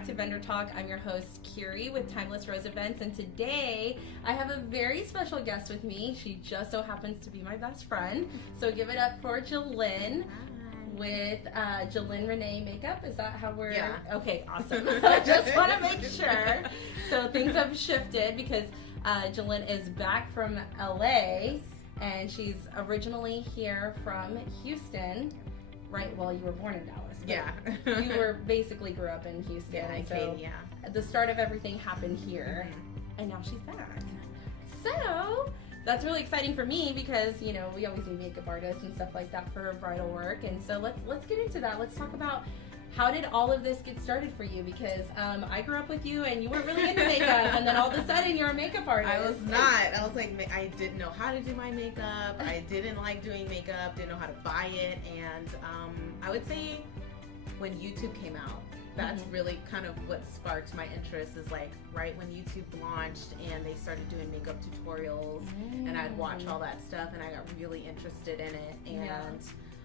back to Vendor Talk. I'm your host, Keri, with Timeless Rose Events, and today I have a very special guest with me. She just so happens to be my best friend. So give it up for Jillyne with Jillyne Rennee Makeup. Is that how we're... Yeah. Okay, awesome. I just want to make sure. So things have shifted because Jillyne is back from LA, and she's originally here from Houston. Right, well, you were born in Dallas. Yeah. You were basically grew up in Houston. Yeah, I so came, yeah. the start of everything happened here, and now she's back. So that's really exciting for me because, you know, we always need makeup artists and stuff like that for bridal work. And so let's get into that. Let's talk about how did all of this get started for you? Because I grew up with you and you weren't really into makeup, and then all of a sudden you're a makeup artist. I was not. I was like, I didn't know how to do my makeup. I didn't like doing makeup, didn't know how to buy it. And I would say when YouTube came out, that's really kind of what sparked my interest, is like right when YouTube launched and they started doing makeup tutorials, and I'd watch all that stuff and I got really interested in it. And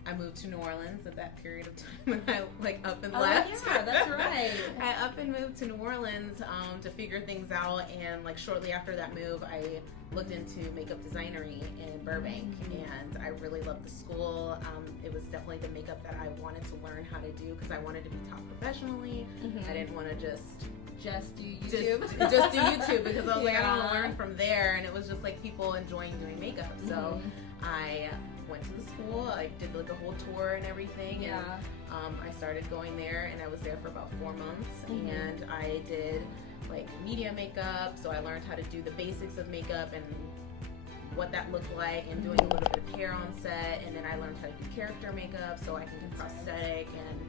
I moved to New Orleans at that period of time, and I like up and left. Yeah, that's right. I up and moved to New Orleans to figure things out, and like shortly after that move, I looked into makeup designery in Burbank, and I really loved the school. It was definitely the makeup that I wanted to learn how to do because I wanted to be taught professionally. I didn't want to just do YouTube. Just do YouTube because I was like, I don't want to learn from there, and it was just like people enjoying doing makeup. So I went to the school. I did like a whole tour and everything. And, I started going there, and I was there for about 4 months. And I did like media makeup, so I learned how to do the basics of makeup and what that looked like, and doing a little bit of hair on set. And then I learned how to do character makeup, so I can do prosthetic and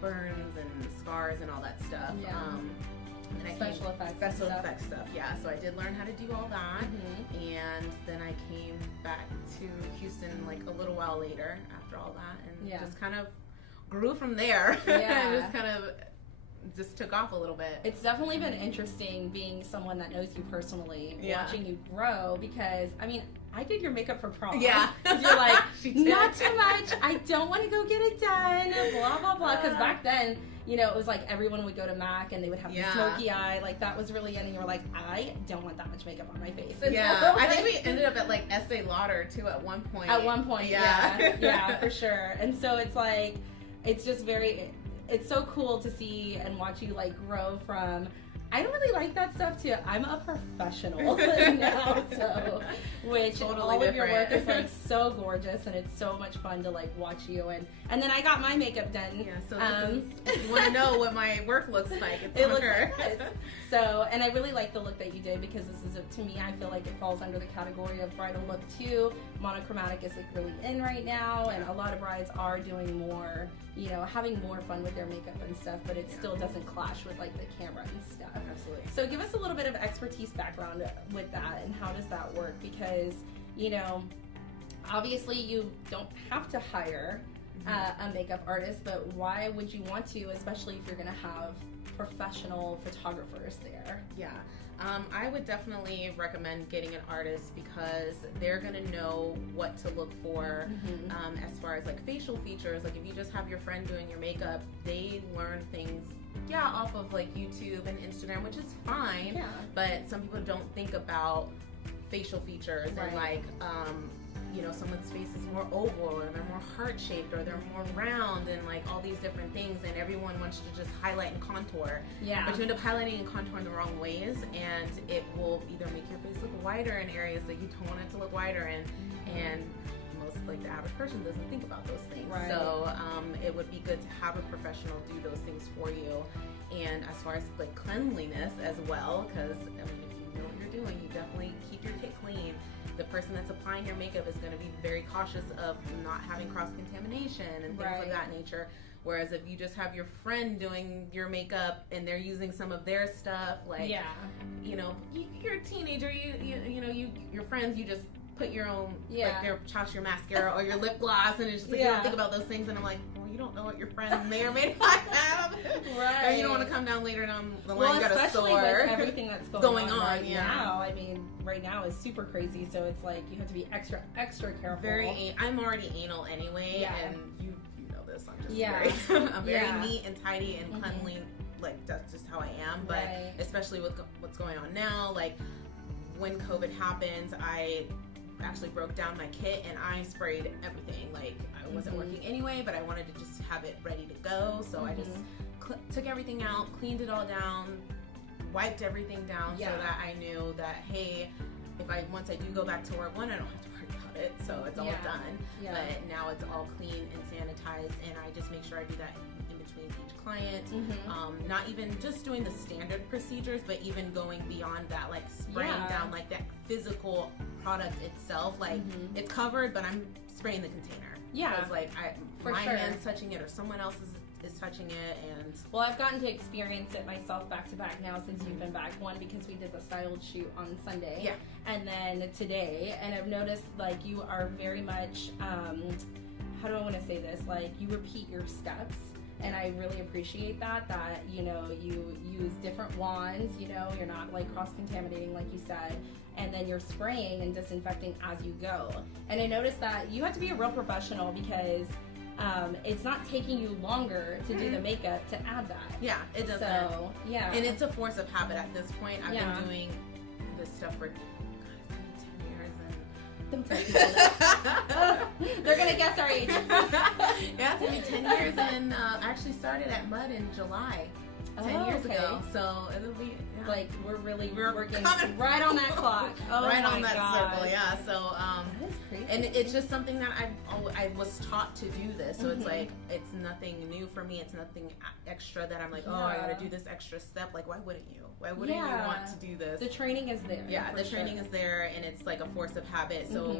burns and scars and all that stuff. And Special effects stuff. Yeah, so I did learn how to do all that, and then I came back to Houston like a little while later after all that, and just kind of grew from there. Just took off a little bit. It's definitely been interesting being someone that knows you personally, watching you grow, because I mean, I did your makeup for prom. Yeah. You're like, not too much, I don't want to go get it done, blah, blah, blah. Because back then, you know, it was like everyone would go to MAC and they would have the smoky eye. Like, that was really in, and you were like, I don't want that much makeup on my face. And so, I think we ended up at like Estee Lauder too at one point. Yeah, for sure. And so it's like, it's just it's so cool to see and watch you like grow from, I don't really like that stuff, too. I'm a professional now, so, which totally all different. Of your work is like so gorgeous, and it's so much fun to like watch you, and then I got my makeup done. Yeah, so if you want to know what my work looks like, it looks like this. So, and I really like the look that you did, because this is, to me, I feel like it falls under the category of bridal look too. Monochromatic is like really in right now, and a lot of brides are doing more, you know, having more fun with their makeup and stuff, but it still doesn't clash with like the camera and stuff. Absolutely. So give us a little bit of expertise background with that, and how does that work? Because, you know, obviously you don't have to hire a makeup artist, but why would you want to, especially if you're going to have professional photographers there? Yeah. I would definitely recommend getting an artist, because they're going to know what to look for as far as like facial features. Like if you just have your friend doing your makeup, they learn things off of like YouTube and Instagram, which is fine, but some people don't think about facial features and like you know, someone's face is more oval, or they're more heart-shaped, or they're more round, and like all these different things, and everyone wants to just highlight and contour. But you end up highlighting and contouring the wrong ways, and it will either make your face look wider in areas that you don't want it to look wider in, and most, like, the average person doesn't think about those things. So it would be good to have a professional do those things for you. And as far as like cleanliness as well, because I mean, if you know what you're doing, you definitely keep your kit clean. The person that's applying your makeup is going to be very cautious of not having cross-contamination and things of that nature. Whereas if you just have your friend doing your makeup and they're using some of their stuff, like, you know, you're a teenager, you know, your friends, you just put your own, like, your mascara or your lip gloss, and it's just like, you don't think about those things, and I'm like, well, you don't know what your friend may or may not have. Or you don't want to come down later down the line, you got a sore. With everything that's going on right now. I mean, right now is super crazy, so it's like you have to be extra careful. I'm already anal anyway, and you know this. I'm just I'm very neat and tidy and cleanly. like that's just how I am. But Right. especially with what's going on now, like when COVID happened, I actually broke down my kit and I sprayed everything. Like I wasn't working anyway, but I wanted to just have it ready to go. So I just took everything out, cleaned it all down, wiped everything down so that I knew that, hey, once I do go back to work, one, I don't have to worry about it, so it's all done. But now it's all clean and sanitized, and I just make sure I do that in between each client. Not even just doing the standard procedures, but even going beyond that, like spraying down like that physical product itself. Like it's covered, but I'm spraying the container. Because like my hand's touching it, or someone else is touching it. And well, I've gotten to experience it myself back to back now since you've been back. One, because we did the styled shoot on Sunday, and then today, and I've noticed like you are very much how do I want to say this, like you repeat your steps, and I really appreciate that you know, you use different wands, you know, you're not like cross-contaminating like you said, and then you're spraying and disinfecting as you go. And I noticed that you have to be a real professional, because it's not taking you longer to do the makeup to add that. Yeah, it doesn't. So, yeah. And it's a force of habit at this point. I've been doing this stuff for 10 years, and they're gonna guess our age. Yeah, it's gonna be 10 years, and I actually started at Mud in July. 10 years ago, so it'll be like we're working right on that clock. Oh right my on that God. circle, yeah. So that is crazy. and it's just something that I was taught to do this, so it's like it's nothing new for me. It's nothing extra that I'm like, oh, I gotta do this extra step. Like, why wouldn't you? Why wouldn't you want to do this? The training is there. Yeah, the training is there, and it's like a force of habit. So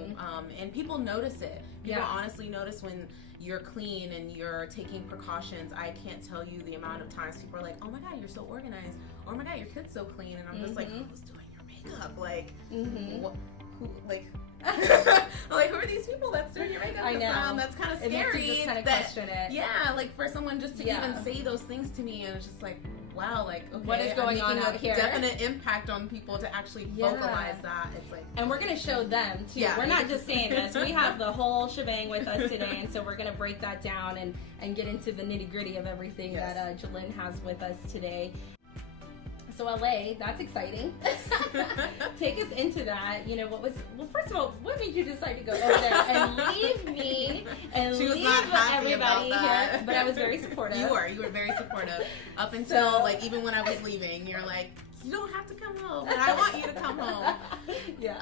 and people notice it. People honestly notice when you're clean and you're taking precautions. I can't tell you the amount of times people are like, oh my God, you're so organized, or oh my God, your kid's so clean, and I'm just like, who's doing your makeup? Like, who, like, like, who are these people that's doing your makeup? I know. That's kind of scary. It makes you just kind of question it. Yeah, like for someone just to even say those things to me, and it's just like, wow, like, okay, what is going on out here? Definite impact on people to actually vocalize that. It's like, and we're gonna show them too. Yeah. We're not just saying this. We have the whole shebang with us today, and so we're gonna break that down and get into the nitty gritty of everything that Jillyne has with us today. So LA, that's exciting. Take us into that. You know, first of all, what made you decide to go over there and leave me and she was leave not happy everybody about that. here? But I was very supportive. You were very supportive up until like even when I was leaving. You're like, you don't have to come home, but I want you to come home. Yeah.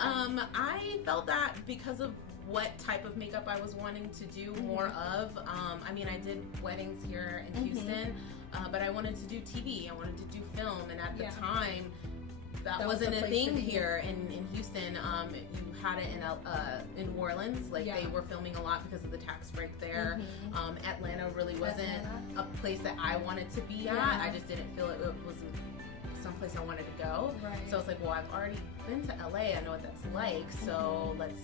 I felt that because of what type of makeup I was wanting to do more of. I mean, I did weddings here in Houston, but I wanted to do TV. I wanted to do film, and at the time, that wasn't a thing here in Houston. You had it in New Orleans, like they were filming a lot because of the tax break there. Atlanta really wasn't a place that I wanted to be at. I just didn't feel it was someplace I wanted to go. Right. So it's like, well, I've already been to LA. I know what that's like. So let's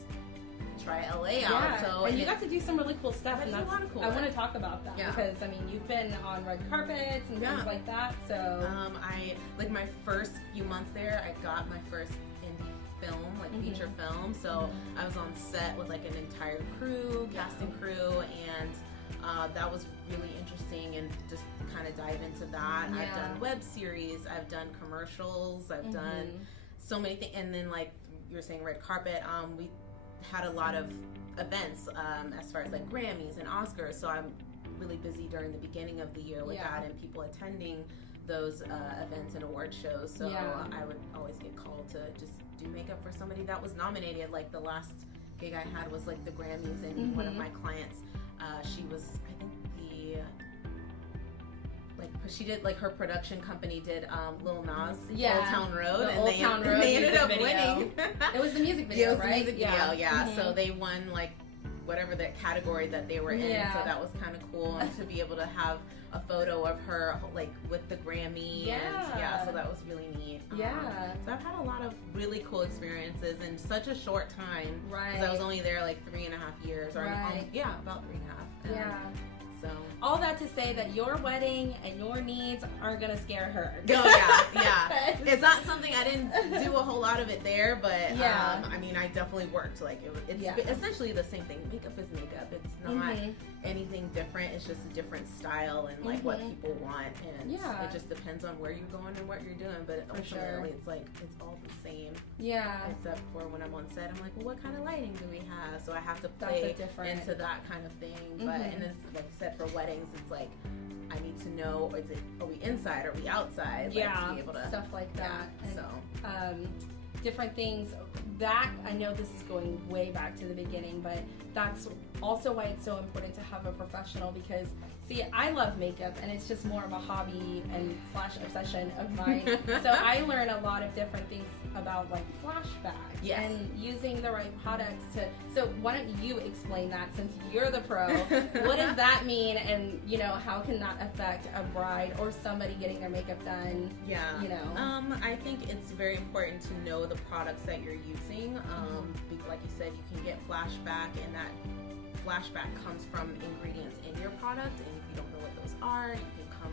try LA out. So and you got to do some really cool stuff, and that's cool I want to talk about that because I mean you've been on red carpets and things like that. So I like my first few months there. I got my first indie film, like feature film. So I was on set with like an entire crew, casting crew, and that was really interesting, and just kind of dive into that. I've done web series, I've done commercials, I've done so many things, and then like you were saying, red carpet. We had a lot of events as far as like Grammys and Oscars, so I'm really busy during the beginning of the year with that and people attending those events and award shows. So I would always get called to just do makeup for somebody that was nominated. Like the last gig I had was like the Grammys, and one of my clients, she was, I think she did like her production company did Lil Nas Old Town Road, and they ended up winning. It was the music video, right? The music video, So they won like whatever the category that they were in. So that was kind of cool, and to be able to have a photo of her like with the Grammy. And so that was really neat. So I've had a lot of really cool experiences in such a short time. Right. Because I was only there like 3.5 years, or about 3.5. So all that to say that your wedding and your needs aren't gonna scare her. Oh it's not something, I didn't do a whole lot of it there, but I mean I definitely worked. Like it's essentially the same thing. Makeup is makeup. It's not anything different. It's just a different style and like what people want, and it just depends on where you're going and what you're doing. But ultimately, it's like it's all the same. Yeah. Except for when I'm on set, I'm like, well, what kind of lighting do we have? So I have to play into that kind of thing. But and it's like you said, for weddings, it's like I need to know: are we inside? Are we outside? Like, to be able to, stuff like that. Yeah, and, different things that I know this is going way back to the beginning, but that's also why it's so important to have a professional, because see, I love makeup and it's just more of a hobby and / obsession of mine. So I learn a lot of different things about like Flashback and using the right products to, so why don't you explain that, since you're the pro? What does that mean, and you know, how can that affect a bride or somebody getting their makeup done? You know, I think it's very important to know the products that you're using. Like you said, you can get Flashback, and that Flashback comes from ingredients in your product, and if you don't know what those are, you can come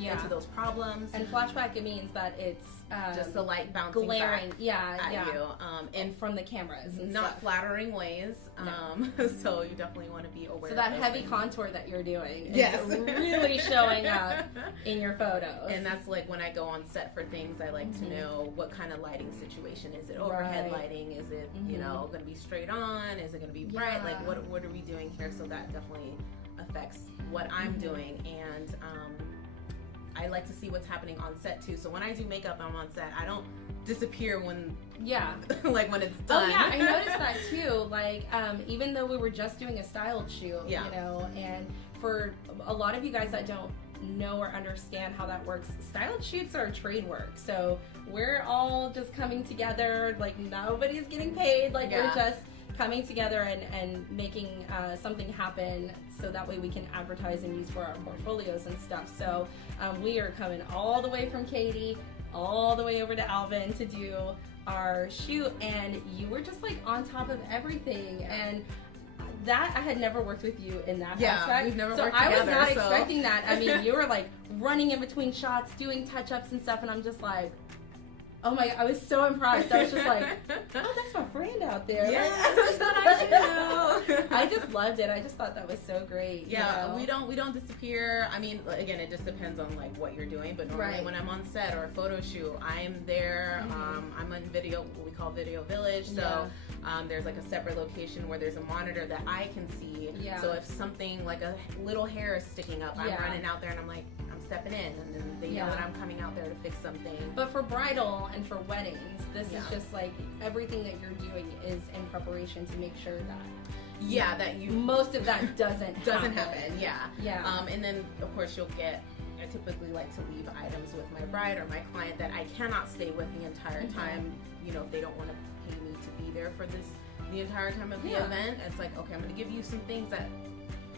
into those problems. And Flashback, it means that it's just the light bouncing glaring back at you, and from the cameras, and not stuff. Flattering ways. So you definitely want to be aware. So that of heavy things. Contour that you're doing is really showing up in your photos. And that's like when I go on set for things, I like to know what kind of lighting situation. Is it overhead lighting? Is it you know, going to be straight on? Is it going to be bright? Like what are we doing here? So that definitely affects what I'm doing. And I like to see what's happening on set too. So when I do makeup, I'm on set. I don't disappear when like when it's done. Oh yeah, I noticed that too. Like even though we were just doing a styled shoot, you know, and for a lot of you guys that don't know or understand how that works, styled shoots are trade work. So we're all just coming together, like nobody's getting paid, like we're just coming together and making something happen, so that way we can advertise and use for our portfolios and stuff. So we are coming all the way from Katie all the way over to Alvin to do our shoot, and you were just like on top of everything. And that, I had never worked with you in that aspect. We've never so worked I together, was not expecting that. I mean, you were like running in between shots, doing touch-ups and stuff, and I'm just like, oh my, I was so impressed. I was just like, oh, that's my friend out there. Yeah, like, this is what I do. I just loved it. I just thought that was so great. Yeah, you know? we don't disappear. I mean, again, it just depends on like what you're doing. But normally when I'm on set or a photo shoot, I'm there. I'm on video, what we call Video Village. So there's like a separate location where there's a monitor that I can see. So if something like a little hair is sticking up, I'm running out there and I'm like, stepping in, and then they know that I'm coming out there to fix something. But for bridal and for weddings, this is just like everything that you're doing is in preparation to make sure that that you most of that doesn't happen. And then of course you'll get, I typically like to leave items with my bride or my client that I cannot stay with the entire time. You know, if they don't want to pay me to be there for the entire time of the event, it's like, okay, I'm going to give you some things that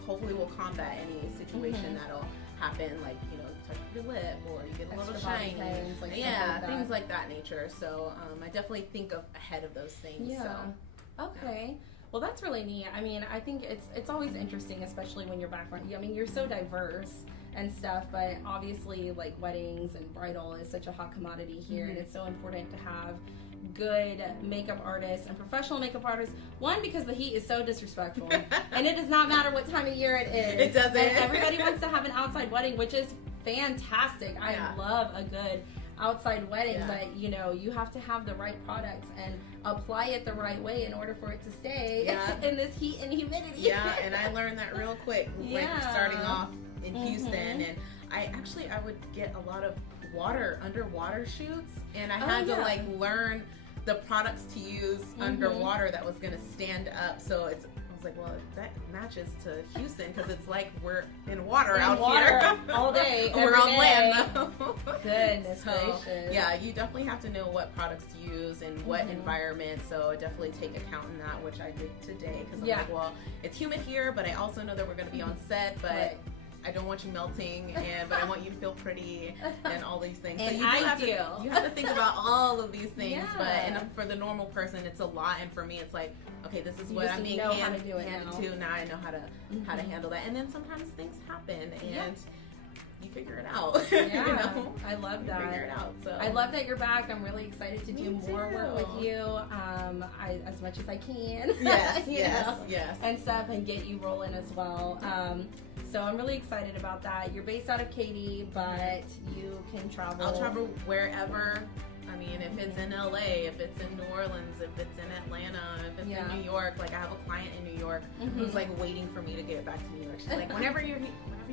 hopefully will combat any situation that'll happen, like, you know, touch your lip or you get a little shiny, like things like that nature. So I definitely think ahead of those things. Okay. Well, that's really neat. I mean, I think it's always interesting, especially when your background, I mean, you're so diverse and stuff, but obviously like weddings and bridal is such a hot commodity here, and it's so important to have good makeup artists and professional makeup artists. One, because the heat is so disrespectful, and it does not matter what time of year it is. It doesn't. And everybody wants to have an outside wedding, which is fantastic. I love a good outside wedding, but you know, you have to have the right products and apply it the right way in order for it to stay in this heat and humidity. And I learned that real quick when starting off in Houston, and I would get a lot of underwater shoots, and I had to like learn the products to use underwater that was going to stand up. So I was like, well, that matches to Houston, because it's like we're in water out here all day. We're on land though. Goodness gracious. Yeah, you definitely have to know what products to use and what environment. So definitely take account in that, which I did today, because I'm like, well, it's humid here, but I also know that we're going to be on set, but I don't want you melting, but I want you to feel pretty and all these things. And so you have to think about all of these things. But for the normal person, it's a lot. And for me, it's like, okay, this is what I'm being handed to. Now I know how to handle that. And then sometimes things happen, and you figure it out. Yeah, You know? I love that. Figure it out. So I love that you're back. I'm really excited to do more work too. with you, as much as I can. Yes, you yes, know, yes. and stuff, and get you rolling as well. So I'm really excited about that. You're based out of Katy, but you can travel. I'll travel wherever. I mean, if it's in LA, if it's in New Orleans, if it's in Atlanta, if it's in New York. Like, I have a client in New York who's like waiting for me to get back to New York. She's like, whenever you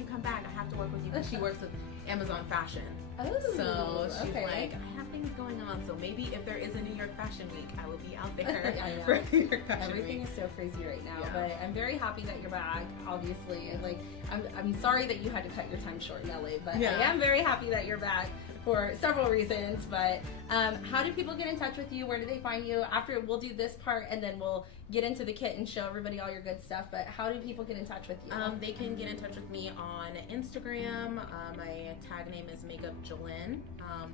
come back, I have to work with you, because she works with Amazon Fashion. Oh, so she's okay. like, I have things going on, so maybe if there is a New York Fashion Week, I will be out there I know. for New York Fashion Everything Week. is so crazy right now, Yeah. but I'm very happy that you're back. Obviously, and like I'm sorry that you had to cut your time short in LA, but Yeah. I am very happy that you're back for several reasons. But how do people get in touch with you? Where do they find you? After we'll do this part, and then we'll get into the kit and show everybody all your good stuff. But how do people get in touch with you? They can get in touch with me on Instagram. My tag name is Makeup Jillyne.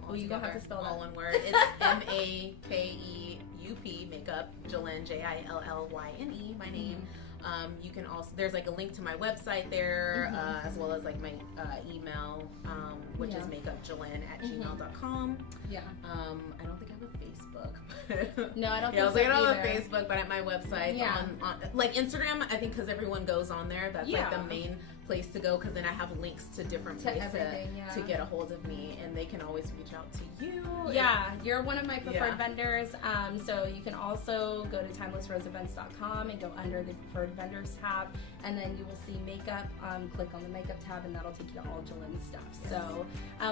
Well, you don't have to spell that. All one word. It's MAKEUP Makeup Jillyne, JILLYNE. My name. You can also, there's like a link to my website there, as well as like my email, which is makeupjillyne@gmail.com. Yeah. I don't think I have a Facebook. No, I don't Yeah, I was think like, I so don't have a either. Facebook, but at my website, Yeah. on like Instagram, I think because everyone goes on there, that's like the main place to go, because then I have links to different places to get a hold of me, and they can always reach out to you. Yeah, you're one of my preferred vendors. So you can also go to timelessroseevents.com and go under the preferred vendors tab, and then you will see makeup. Click on the makeup tab, and that'll take you to all Jillyne's stuff. Yes. So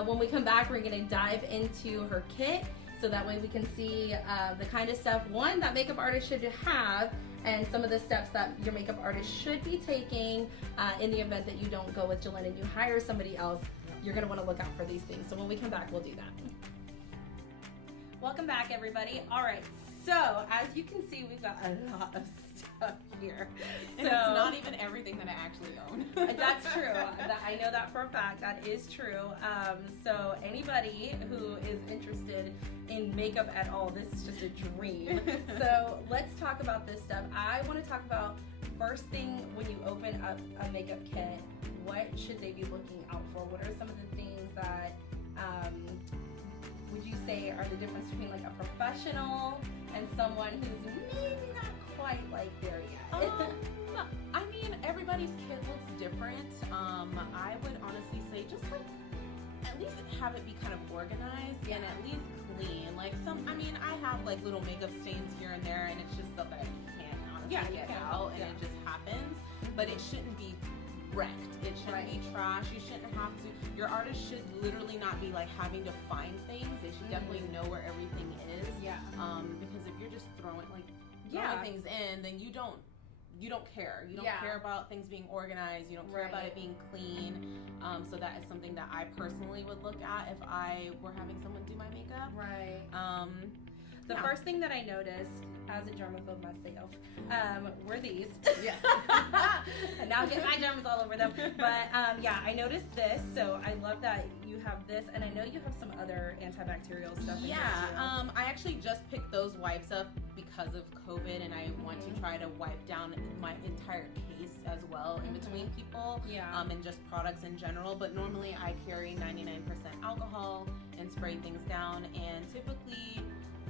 when we come back, we're going to dive into her kit, so that way we can see the kind of stuff, one, that makeup artist should have, and some of the steps that your makeup artist should be taking in the event that you don't go with Jillyne and you hire somebody else. You're going to want to look out for these things. So when we come back, we'll do that. Welcome back, everybody. All right, so as you can see, we've got a lot of stuff here. And it's not even everything that I actually own. That's true. I know that for a fact. That is true. So anybody who is interested in makeup at all, this is just a dream. So let's talk about this stuff. I want to talk about, first thing, when you open up a makeup kit, what should they be looking out for? What are some of the things that would you say are the difference between like a professional and someone who's maybe not quite like there yet? I mean, everybody's kit looks different. I would honestly say just like at least have it be kind of organized and at least clean. Like I have like little makeup stains here and there, and it's just stuff that I can't honestly get out, and it just happens. But it shouldn't be wrecked. It shouldn't be trash. You shouldn't have to. Your artist should literally not be like having to find things. They should definitely know where everything is. Yeah. Because if you're just throwing things in, then you don't care. You don't care about things being organized. You don't care about it being clean. So that is something that I personally would look at if I were having someone do my makeup. Right. The first thing that I noticed as a germaphobe myself were these. Yes. And now get my germs all over them. But I noticed this. So I love that you have this, and I know you have some other antibacterial stuff in here too. I actually just picked those wipes up because of COVID, and I want to try to wipe down my entire case as well in between people. And just products in general. But normally I carry 99% alcohol and spray things down, and typically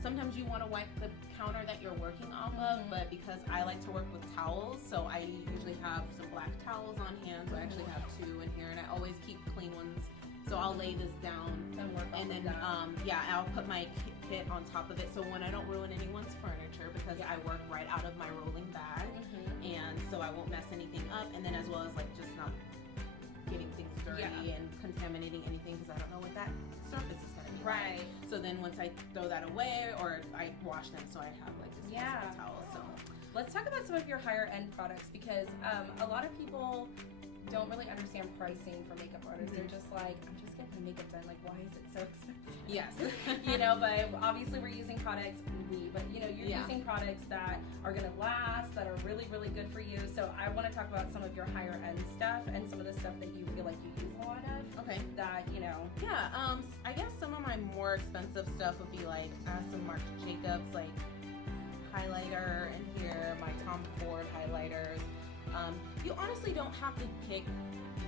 sometimes you want to wipe the counter that you're working off of, but because I like to work with towels, so I usually have some black towels on hand. So I actually have 2 in here, and I always keep clean ones. So I'll lay this down and then I'll put my kit on top of it, so when I don't ruin anyone's furniture, because I work right out of my rolling bag, and so I won't mess anything up, and then as well as like just not getting things dirty and contaminating anything, because I don't know what that surface is going to be like. So then once I throw that away, or I wash them, so I have like this towel. So let's talk about some of your higher end products, because a lot of people don't really understand pricing for makeup artists. They're just like, I'm just getting my makeup done. Like, why is it so expensive? Yes. But obviously we're using products, but you're using products that are going to last, that are really, really good for you. So I want to talk about some of your higher end stuff and some of the stuff that you feel like you use a lot of. Okay. That, I guess some of my more expensive stuff would be like some Marc Jacobs, like highlighter in here, my Tom Ford highlighters. You honestly don't have to pick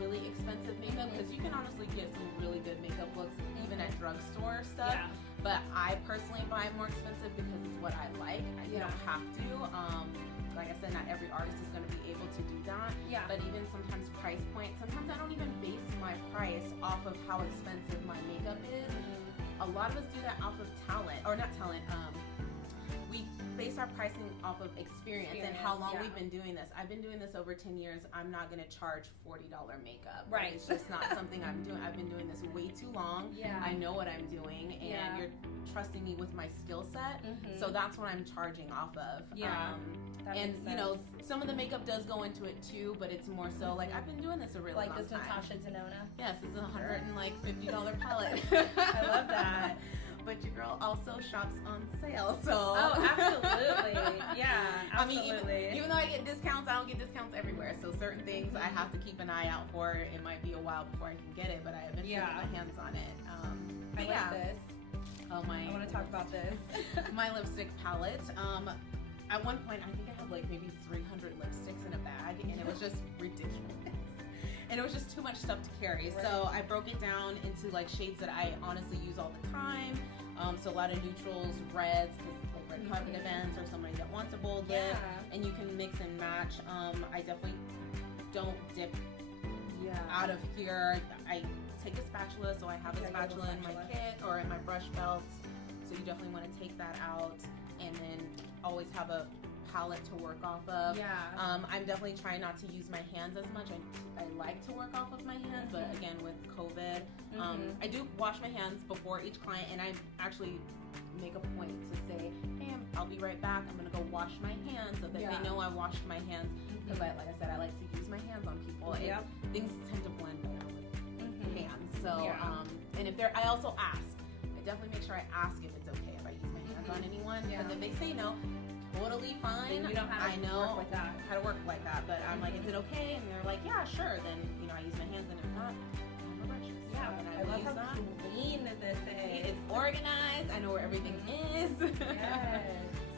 really expensive expensive makeup, because you can honestly get some really good makeup looks even at drugstore stuff. Yeah. But I personally buy more expensive because it's what I like. You don't have to. Like I said, not every artist is going to be able to do that. Yeah. But even sometimes price point, sometimes I don't even base my price off of how expensive my makeup is. A lot of us do that off of talent, or not talent. We base our pricing off of experience and how long we've been doing this. I've been doing this over 10 years. I'm not going to charge $40 makeup. Right. It's just not something I'm doing. I've been doing this way too long. Yeah. I know what I'm doing, and you're trusting me with my skill set. So that's what I'm charging off of. Yeah. And you know, some of the makeup does go into it too, but it's more so like I've been doing this a really long time. Like this Natasha Denona. Yes, it's $150 palette. I love that. But your girl also shops on sale, so. Oh, absolutely. Yeah, absolutely. I mean, even though I get discounts, I don't get discounts everywhere. So certain things I have to keep an eye out for. It might be a while before I can get it, but I eventually get my hands on it. I like this. Oh my. I want to talk about this. My lipstick palette. At one point, I think I had like maybe 300 lipsticks in a bag, and it was just ridiculous. And it was just too much stuff to carry. Right. So I broke it down into like shades that I honestly use all the time. So a lot of neutrals, reds, like red carpet events, or somebody that wants a bold lip, and you can mix and match. I definitely don't dip out of here. I take a spatula, so I have a spatula in my kit or in my brush belt. So you definitely want to take that out, and then always have a palette to work off of. I'm definitely trying not to use my hands as much. I like to work off of my hands, but again, with COVID, I do wash my hands before each client, and I actually make a point to say, hey, I'll be right back. I'm gonna go wash my hands so that they know I washed my hands, because like I said, I like to use my hands on people. Things tend to blend better with hands. So and if I also ask. I definitely make sure I ask if it's okay if I use my hands on anyone, because if they say no, totally fine. Then you know how to work with that. How to work like that, but I'm like, is it okay? And they're like, yeah, sure. Then I use my hands, and if not, I have my brushes. And I love how clean this is. It's organized. I know where everything is.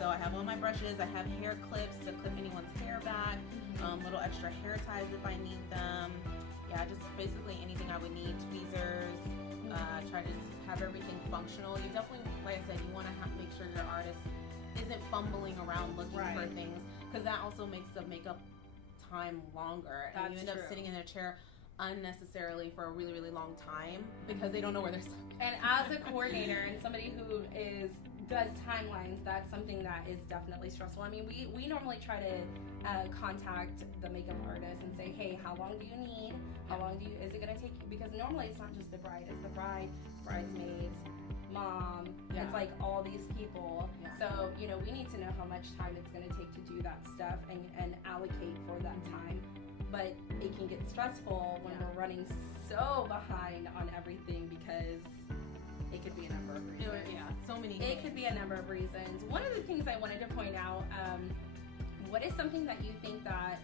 So I have all my brushes. I have hair clips to clip anyone's hair back. Little extra hair ties if I need them. Just basically anything I would need. Tweezers. Try to have everything functional. You definitely, like I said, you want to make sure your artist isn't fumbling around looking for things, because that also makes the makeup time longer, and you end up sitting in a chair unnecessarily for a really, really long time because they don't know where they're stuck. And as a coordinator and somebody who does timelines, that's something that is definitely stressful. I mean, we normally try to contact the makeup artist and say, hey, how long do you need? How long is it going to take you? Because normally it's not just the bride, it's the bride, bridesmaids, mom, it's like all these people. So, we need to know how much time it's going to take to do that stuff and allocate for that time. But it can get stressful when we're running so behind on everything, because it could be a number of reasons. So many things. It could be a number of reasons. One of the things I wanted to point out, what is something that you think that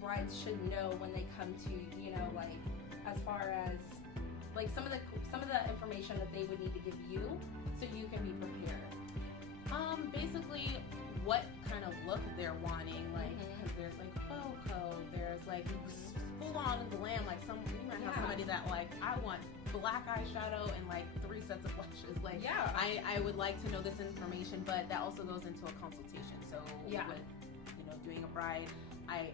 brides should know when they come to, like, as far as like some of the information that they would need to give you so you can be prepared? Basically what kind of look they're wanting, like, because there's like faux coat, there's like full on glam, like you might have somebody that like, I want black eyeshadow and like 3 sets of blushes. Like, I would like to know this information, but that also goes into a consultation. So with doing a bride, I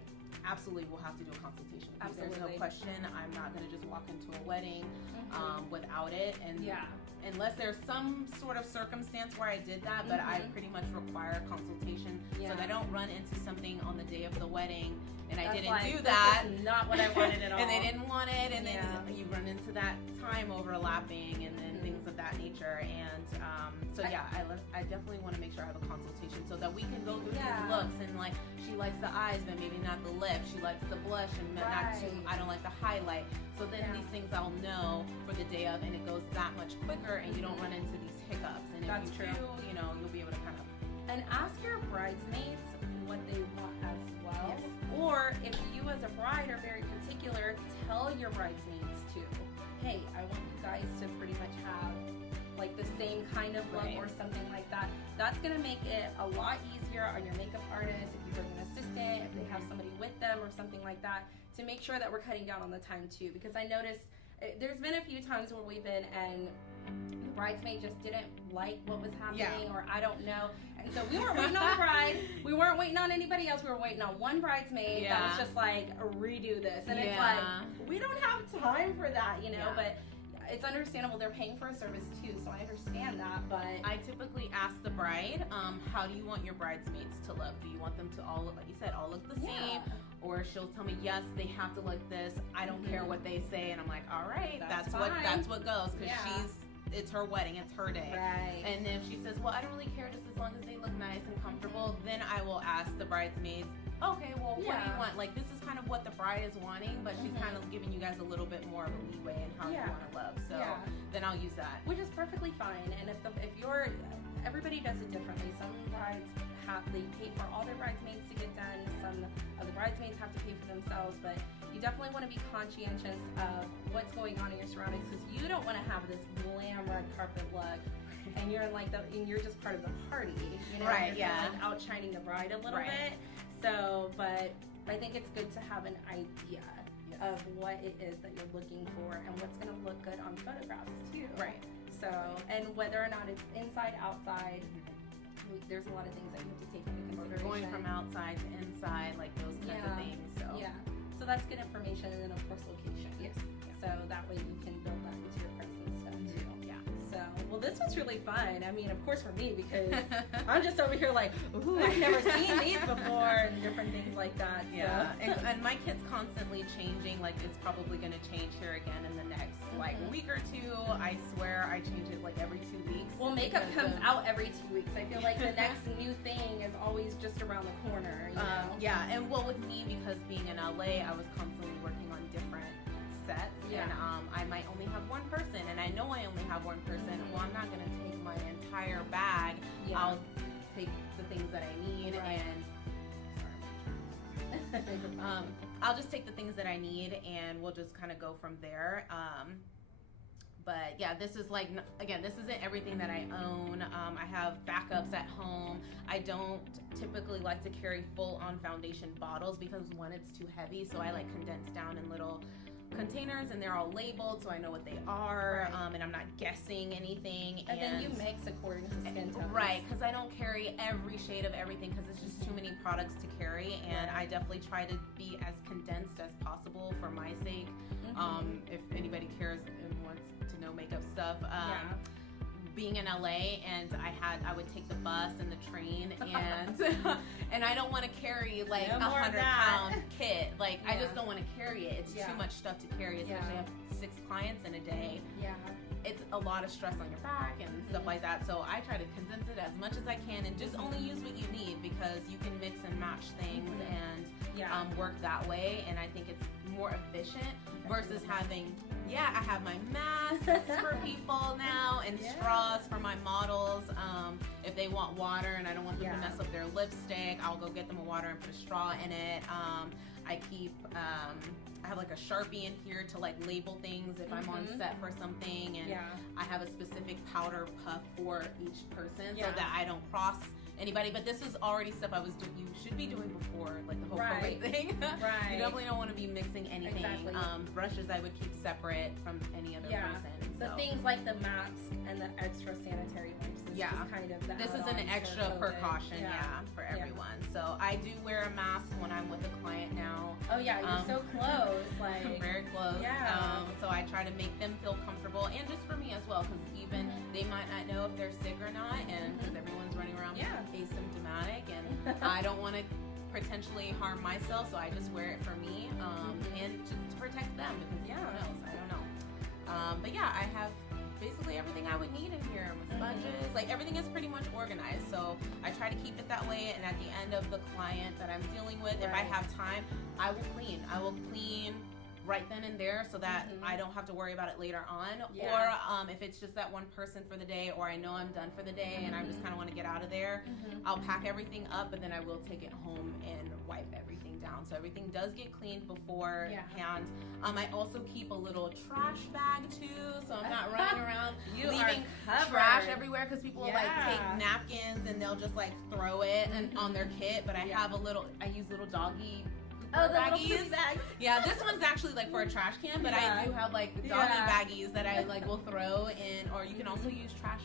absolutely will have to do a consultation. There's no question. I'm not going to just walk into a wedding without it. And unless there's some sort of circumstance where I did that, but I pretty much require a consultation so that I don't run into something on the day of the wedding and I didn't do that. This is not what I wanted at all. And they didn't want it, and then you run into that time overlapping and then things of that nature. And I definitely want to make sure I have a consultation so that we can go through these looks, and like, she likes the eyes but maybe not the lip, she likes the blush and not too, I don't like the highlight. So then these things I'll know for the day of, and it goes that much quicker, and you don't run into these hiccups. And if you do, you'll be able to kind of ask your bridesmaids what they want as well. Or if you as a bride are very particular, tell your bridesmaids too, hey, I want you guys to pretty much have like the same kind of look or something like that. That's gonna make it a lot easier on your makeup artist if you bring an assistant, if they have somebody with them or something like that, to make sure that we're cutting down on the time too, because I noticed there's been a few times where we've been and the bridesmaid just didn't like what was happening, or I don't know. And so we weren't waiting on the bride. We weren't waiting on anybody else. We were waiting on one bridesmaid that was just like, redo this. And it's like, we don't have time for that, you know, but it's understandable. They're paying for a service too, so I understand that. But I typically ask the bride, how do you want your bridesmaids to look? Do you want them to all look, like you said, all look the same? Or she'll tell me, yes, they have to look this. I don't care what they say. And I'm like, all right, that's what goes, because it's her wedding, it's her day. Right. And if she says, well, I don't really care, just as long as they look nice and comfortable, then I will ask the bridesmaids, okay, well, what do you want? Like, this is kind of what the bride is wanting, but she's kind of giving you guys a little bit more of a leeway in how you want to look. So then I'll use that. Which is perfectly fine. And if you're, everybody does it differently. Some brides they pay for all their bridesmaids to get done. Some of the bridesmaids have to pay for themselves, but you definitely want to be conscientious of what's going on in your surroundings, because you don't want to have this glam red carpet look and you're like and you're just part of the party, you know, right? You're kind of like outshining the bride a little bit. So, but I think it's good to have an idea of what it is that you're looking for and what's going to look good on photographs too. Right. So, and whether or not it's inside, outside, there's a lot of things that you have to take into consideration. Going from outside to inside, like those kinds of things. So so that's good information, and then of course location. Yes. So that way you can build that into your price and stuff too. So, well, this was really fun. I mean, of course for me, because I'm just over here like, ooh, I've never seen these before, and different things like that. So. Yeah, and my kid's constantly changing. Like, it's probably going to change here again in the next like week or two. I swear I change it like every 2 weeks. Well, makeup comes out every 2 weeks. I feel like the next new thing is always just around the corner. You know? Yeah, and well, with me, because being in LA, I was constantly working on different sets, and I might only have one person, and I know I only have one person. Well, I'm not going to take my entire bag. I'll take the things that I need, and I'll just take the things that I need, and we'll just kind of go from there. But yeah, this is like, again, this isn't everything that I own. I have backups at home. I don't typically like to carry full on foundation bottles because one, it's too heavy, so I like condense down in little containers, and they're all labeled so I know what they are, and I'm not guessing anything. And then you mix according to skin tone. Right, because I don't carry every shade of everything because it's just too many products to carry, and I definitely try to be as condensed as possible for my sake. If anybody cares and wants to know makeup stuff, being in LA, and I would take the bus and the train, and and I don't want to carry like a 100-pound kit. Like I just don't want to carry it. It's too much stuff to carry, especially I have 6 clients in a day. It's a lot of stress on your back and stuff like that. So I try to condense it as much as I can and just only use what you need, because you can mix and match things and work that way. And I think it's more efficient versus having, I have my masks for people now and straws for my models. If they want water and I don't want them to mess up their lipstick, I'll go get them a water and put a straw in it. I keep, I have like a Sharpie in here to like label things if I'm on set for something, and I have a specific powder puff for each person so that I don't cross anybody. But this is already stuff I was doing. You should be doing before, like the whole COVID thing. You definitely don't want to be mixing anything. Brushes I would keep separate from any other person. The things like the mask and the extra sanitary wipes is just kind of the this is an extra precaution, for everyone. So I do wear a mask when I'm with a client now. Oh yeah, you're so close, like very close. So I try to make them feel comfortable, and just for me as well, because even they might not know if they're sick or not, and because everyone's running around asymptomatic, and I don't want to potentially harm myself, so I just wear it for me, and to protect them, because who knows? I don't know. But yeah, I have basically everything I would need in here with sponges. Like everything is pretty much organized, so I try to keep it that way. And at the end of the client that I'm dealing with, if I have time, I will clean. I will clean right then and there, so that I don't have to worry about it later on. Or if it's just that one person for the day, or I know I'm done for the day and I just kind of want to get out of there, I'll pack everything up, but then I will take it home and wipe everything down. So everything does get cleaned beforehand. I also keep a little trash bag too, so I'm not running around leaving trash everywhere, because people will like take napkins and they'll just like throw it and on their kit. But I have I use little doggy Oh, the little baggies. poopy bags. Yeah, this one's actually like for a trash can, but I do have like doggy baggies that I like will throw in, or you can also use trash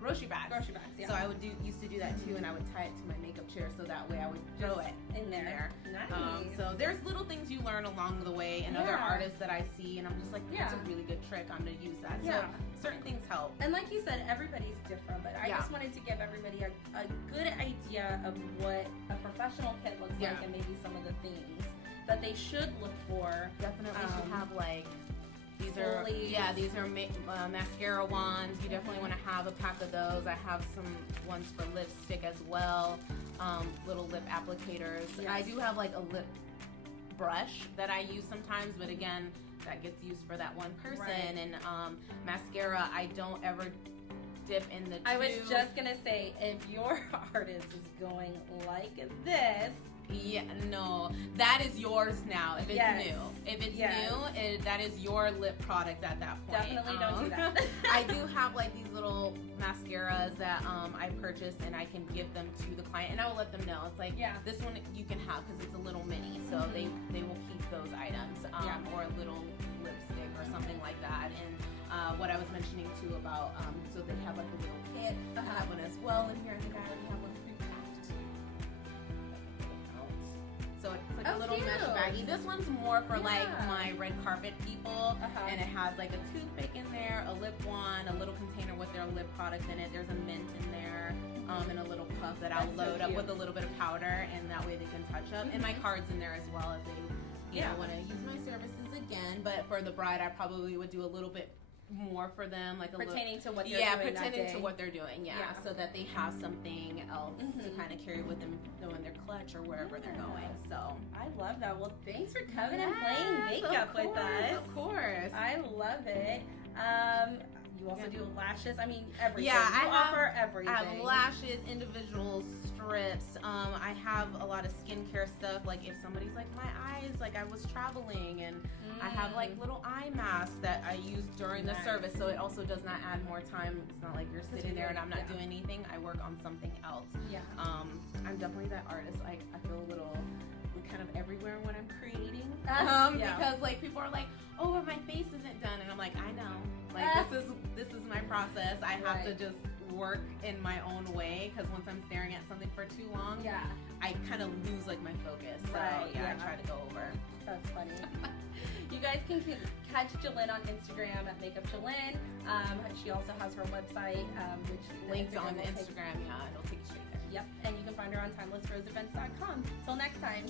grocery bags. Grocery bags, yeah. So I would used to do that too, and I would tie it to my makeup chair so that way I would throw it in there. Nice. So there's little things you learn along the way, and other artists that I see, and I'm just like, that's a really good trick. I'm gonna use that. So certain things help. And like you said, everybody's different, but I just wanted to give everybody a good idea of what a professional kit looks like, and maybe some of the things that they should look for. Definitely should have like. These are mascara wands. You definitely want to have a pack of those. I have some ones for lipstick as well. Little lip applicators. Yes. I do have like a lip brush that I use sometimes, but again, that gets used for that one person. Right. And mascara, I don't ever dip in the tube. I was just gonna say, if your artist is going like this. Yeah, no, that is yours now. If it's new, that is your lip product at that point. Definitely don't do that. I do have like these little mascaras that I purchased, and I can give them to the client, and I will let them know. It's like, this one you can have because it's a little mini, so they will keep those items, or a little lipstick or something like that. And what I was mentioning too about, so they have like a little kit. I have one as well in here. I think I already have one pre-packed. So it's like a little mesh baggie. This one's more for like my red carpet people, and it has like a toothpick in there, a lip wand, a little container with their lip product in it. There's a mint in there, and a little cup that I'll load up with a little bit of powder, and that way they can touch up. And my card's in there as well if they, you know, want to use my services again. But for the bride, I probably would do a little bit more for them, like pertaining to what they're doing. Pertaining to what they're doing, so that they have something else to kind of carry with them, in their clutch or wherever they're going. So I love that. Well, thanks for coming and playing makeup with us. Of course, I love it. You also do lashes. I mean, everything. Yeah, I offer everything. I have lashes, individual strips. I have a lot of skincare stuff. Like if somebody's like, my eyes, like I was traveling, and I have like little eye masks that I use during the service, so it also does not add more time. It's not like you're sitting there and I'm not doing anything. I work on something else. Yeah. I'm definitely that artist. I feel a little kind of everywhere when I'm creating. Because like people are like, oh, but my face isn't done, and I'm like, I know. Like this is my process. I have to just work in my own way, because once I'm staring at something for too long, I kind of lose like my focus. So I try to go over. That's funny. You guys can catch Jillyne on Instagram at @MakeupJillyne. She also has her website, which links on the Instagram. It'll take you straight there. Yep, and you can find her on timelessroseevents.com. Till next time.